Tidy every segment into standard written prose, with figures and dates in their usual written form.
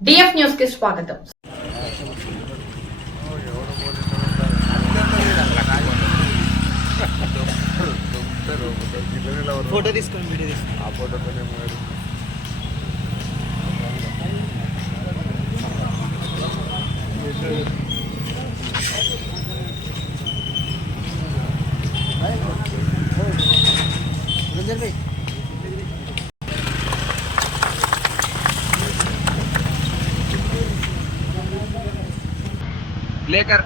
DF news కి స్వాగతం. Photo తీసుకోండి, వీడియో తీసుకోండి. ఆ ఫోటోతో రంజన్ భాయ్ लेकर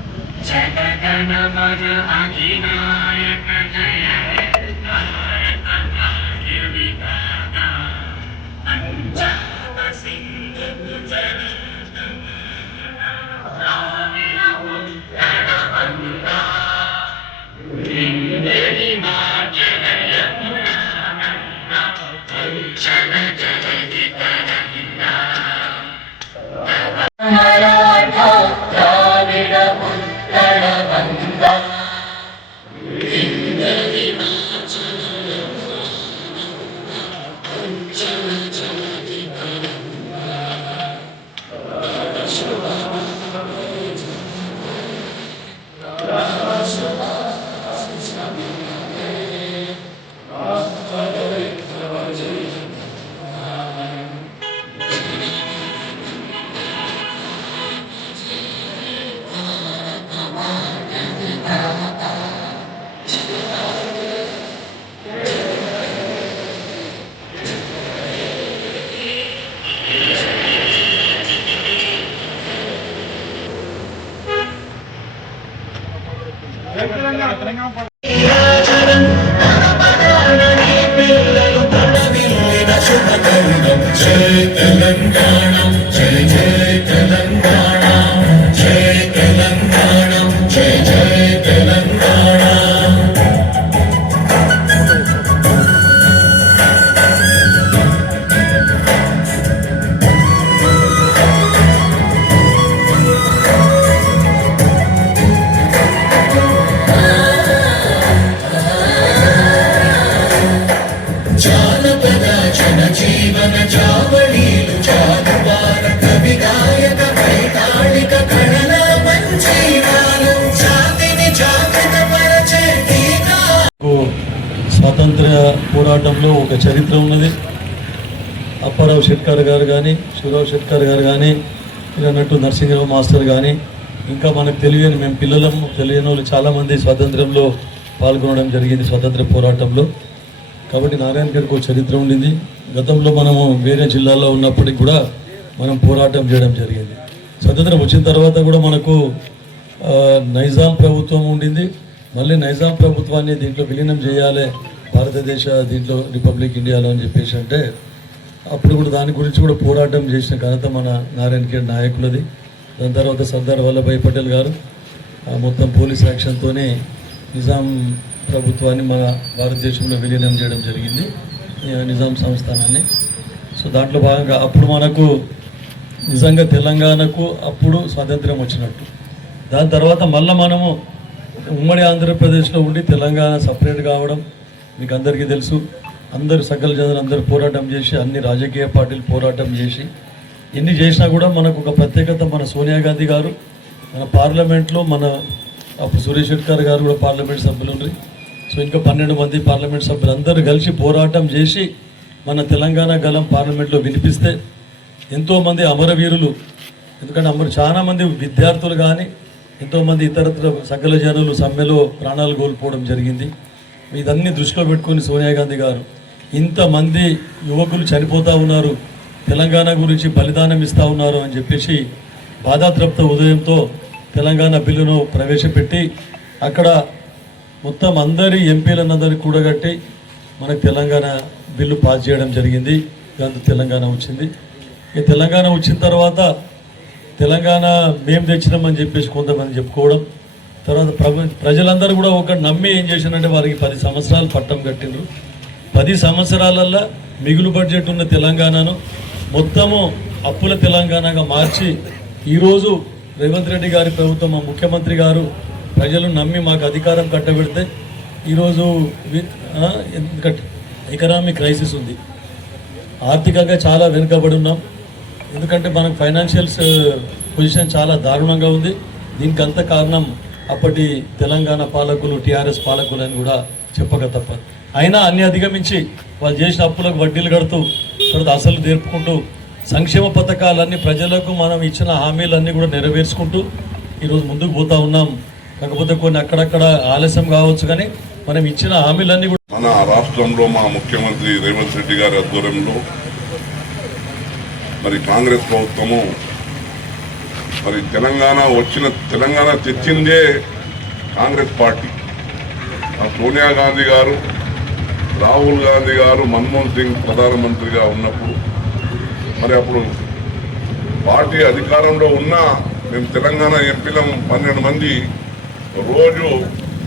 స్వాతంత్ర పోరాటంలో ఒక చరిత్ర ఉన్నది. అప్పారావు షెట్కర్ గారు కానీ, శివరావు షెట్కర్ గారు కానీ, అన్నట్టు నరసింహరావు మాస్టర్ కానీ, ఇంకా మనకు తెలియని మేము పిల్లలము తెలియని వాళ్ళు చాలామంది స్వాతంత్రంలో పాల్గొనడం జరిగింది, స్వాతంత్ర పోరాటంలో. కాబట్టి నారాయణ గారికి ఒక చరిత్ర ఉండింది. గతంలో మనము వేరే జిల్లాలో ఉన్నప్పటికి కూడా మనం పోరాటం చేయడం జరిగింది. స్వతంత్రం వచ్చిన తర్వాత కూడా మనకు నైజాం ప్రభుత్వం ఉండింది. మళ్ళీ నైజాం ప్రభుత్వాన్ని దీంట్లో విలీనం చేయాలి భారతదేశ దీంట్లో రిపబ్లిక్ ఇండియాలో అని చెప్పేసి అంటే అప్పుడు కూడా దాని గురించి కూడా పోరాటం చేసిన ఘనత మన నారాయణ ఖేడ్ నాయకులది. దాని తర్వాత సర్దార్ వల్లభాయ్ పటేల్ గారు మొత్తం పోలీస్ యాక్షన్తోనే నిజాం ప్రభుత్వాన్ని మన భారతదేశంలో విలీనం చేయడం జరిగింది, నిజాం సంస్థానాన్ని. సో దాంట్లో భాగంగా అప్పుడు మనకు నిజంగా తెలంగాణకు అప్పుడు స్వాతంత్ర్యం వచ్చినట్టు. దాని తర్వాత మళ్ళీ మనము ఉమ్మడి ఆంధ్రప్రదేశ్లో ఉండి తెలంగాణ సపరేట్ కావడం మీకు అందరికీ తెలుసు. అందరు సకల జనులు అందరూ పోరాటం చేసి, అన్ని రాజకీయ పార్టీలు పోరాటం చేసి, ఎన్ని చేసినా కూడా మనకు ఒక ప్రత్యేకత. మన సోనియా గాంధీ గారు మన పార్లమెంట్లో, మన అప్పుడు సురేష్ షెట్కర్ గారు కూడా పార్లమెంట్ సభ్యులు ఉన్నారు. సో ఇంకా 12 మంది పార్లమెంట్ సభ్యులు అందరూ కలిసి పోరాటం చేసి మన తెలంగాణ గలం పార్లమెంట్లో వినిపిస్తే ఎంతోమంది అమరవీరులు, ఎందుకంటే చాలామంది విద్యార్థులు కానీ ఎంతోమంది ఇతరత్ర సకల జనులు సమ్మెలో ప్రాణాలు కోల్పోవడం జరిగింది. ఇదన్నీ దృష్టిలో పెట్టుకొని సోనియా గాంధీ గారు ఇంతమంది యువకులు చనిపోతూ ఉన్నారు, తెలంగాణ గురించి బలిదానం ఇస్తూ ఉన్నారు అని చెప్పేసి బాధాతృప్త ఉదయంతో తెలంగాణ బిల్లును ప్రవేశపెట్టి అక్కడ మొత్తం అందరి ఎంపీలందరినీ కూడగట్టి మనకు తెలంగాణ బిల్లు పాస్ చేయడం జరిగింది. దాంతో తెలంగాణ వచ్చింది. ఈ తెలంగాణ వచ్చిన తర్వాత తెలంగాణ మేము తెచ్చినామని చెప్పేసి కొంతమంది చెప్పుకోవడం, తర్వాత ప్రజలందరూ కూడా ఒకటి నమ్మి ఏం చేశారంటే వారికి 10 సంవత్సరాలు పట్టం కట్టిండ్రు. 10 సంవత్సరాలల్లో మిగులు బడ్జెట్ ఉన్న తెలంగాణను మొత్తము అప్పుల తెలంగాణగా మార్చి ఈరోజు రేవంత్ రెడ్డి గారి ప్రభుత్వం, మా ముఖ్యమంత్రి గారు ప్రజలు నమ్మి మాకు అధికారం కట్టబెడితే ఈరోజు ఎకనామిక్ క్రైసిస్ ఉంది. ఆర్థికంగా చాలా వెనుకబడి ఉన్నాం. ఎందుకంటే మనకు ఫైనాన్షియల్స్ పొజిషన్ చాలా దారుణంగా ఉంది. దీనికి అంత కారణం అప్పటి తెలంగాణ పాలకులు, టీఆర్ఎస్ పాలకులు అని కూడా చెప్పక తప్పదు. అయినా అన్ని అధిగమించి వాళ్ళు చేసిన అప్పులకు వడ్డీలు కడుతూ తర్వాత అసలు తీర్పుకుంటూ సంక్షేమ పథకాలన్నీ ప్రజలకు మనం ఇచ్చిన హామీలన్నీ కూడా నెరవేర్చుకుంటూ ఈరోజు ముందుకు పోతా ఉన్నాం. కాకపోతే కొన్ని అక్కడక్కడ ఆలస్యం కావచ్చు, కానీ మనం ఇచ్చిన హామీలన్నీ కూడా మన రాష్ట్రంలో మా ముఖ్యమంత్రి రేవంత్ రెడ్డి గారి ఆధ్వర్యంలో మరి కాంగ్రెస్ ప్రభుత్వము మరి తెలంగాణ తెచ్చిందే కాంగ్రెస్ పార్టీ. సోనియా గాంధీ గారు, రాహుల్ గాంధీ గారు, మన్మోహన్ సింగ్ ప్రధానమంత్రిగా ఉన్నప్పుడు మరి అప్పుడు పార్టీ అధికారంలో ఉన్నా మేము తెలంగాణ ఎంపీలం 12 మంది రోజు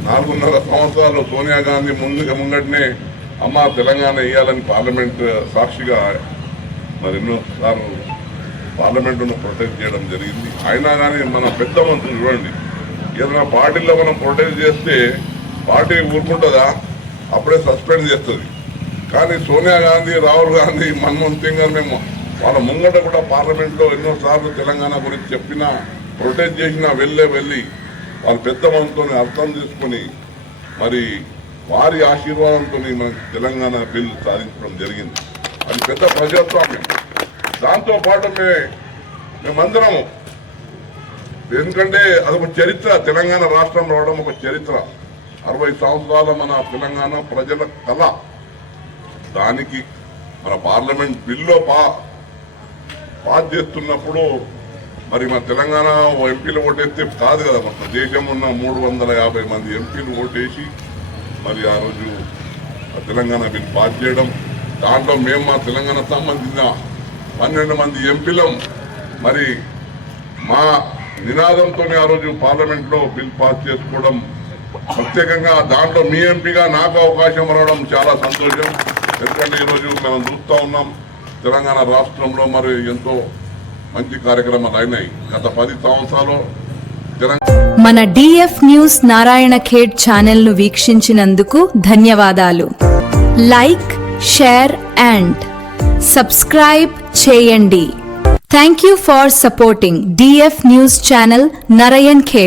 4.5 సంవత్సరాలు సోనియా గాంధీ ముంగటనే అమ్మ తెలంగాణ ఇవ్వాలని పార్లమెంట్ సాక్షిగా మరి ఎన్నోసార్లు పార్లమెంటును ప్రొటెక్ట్ చేయడం జరిగింది. అయినా కానీ మన పెద్ద మంత్రులు చూడండి, ఏదైనా పార్టీలో మనం ప్రొటెక్ట్ చేస్తే పార్టీ ఊరుకుంటుందా? అప్పుడే సస్పెండ్ చేస్తుంది. కానీ సోనియా గాంధీ, రాహుల్ గాంధీ, మన్మోహన్ సింగ్ గారు మేము వాళ్ళ ముంగట కూడా పార్లమెంట్లో ఎన్నోసార్లు తెలంగాణ గురించి చెప్పినా, ప్రొటెక్ట్ చేసినా వెళ్ళి వాళ్ళ పెద్ద మనతో అర్థం చేసుకొని మరి వారి ఆశీర్వాదంతో మనకి తెలంగాణ బిల్ సాధించడం జరిగింది. అది పెద్ద ప్రజాస్వామ్యం. దాంతోపాటు మేమందరము, ఎందుకంటే అదొక చరిత్ర, తెలంగాణ రాష్ట్రం రావడం ఒక చరిత్ర. 60 సంవత్సరాల మన తెలంగాణ ప్రజల కళ. దానికి మన పార్లమెంట్ బిల్లో పాస్ చేస్తున్నప్పుడు మరి మన తెలంగాణ ఎంపీలు ఓటేస్తే కాదు కదా, మొత్తం దేశం ఉన్న 350 మంది ఎంపీలు ఓటేసి మరి ఆ రోజు తెలంగాణ బిల్ పాస్ చేయడం. దాంట్లో మేము మా తెలంగాణ సంబంధించిన 12 మంది ఎంపీలం మరి మా నినాదంతో ఆ రోజు పార్లమెంట్లో బిల్ పాస్ చేసుకోవడం, ప్రత్యేకంగా దాంట్లో మీ ఎంపీగా నాకు అవకాశం రావడం చాలా సంతోషం. ఎందుకంటే ఈరోజు మనం చూస్తూ ఉన్నాం తెలంగాణ రాష్ట్రంలో మరి ఎంతో మంచి కార్యక్రమాలు అయినాయి. గత 10 సంవత్సరాలు మన DF news Narayana Khed channel ను వీక్షించినందుకు ధన్యవాదాలు. లైక్, షేర్ అండ్ సబ్స్క్రైబ్ చేయండి. Thank you for supporting DF news channel Narayana Khed.